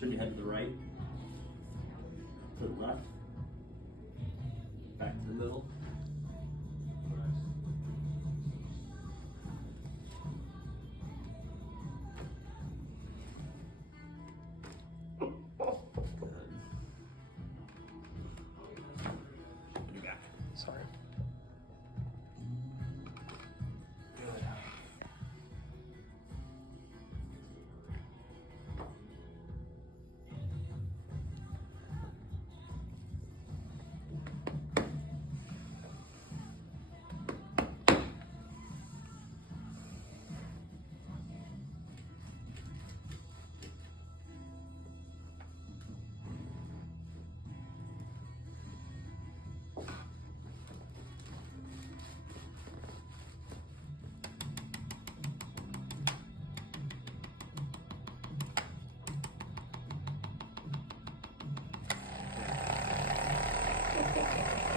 Turn your head to the right, to the left, back to the middle. You back. Sorry. Good.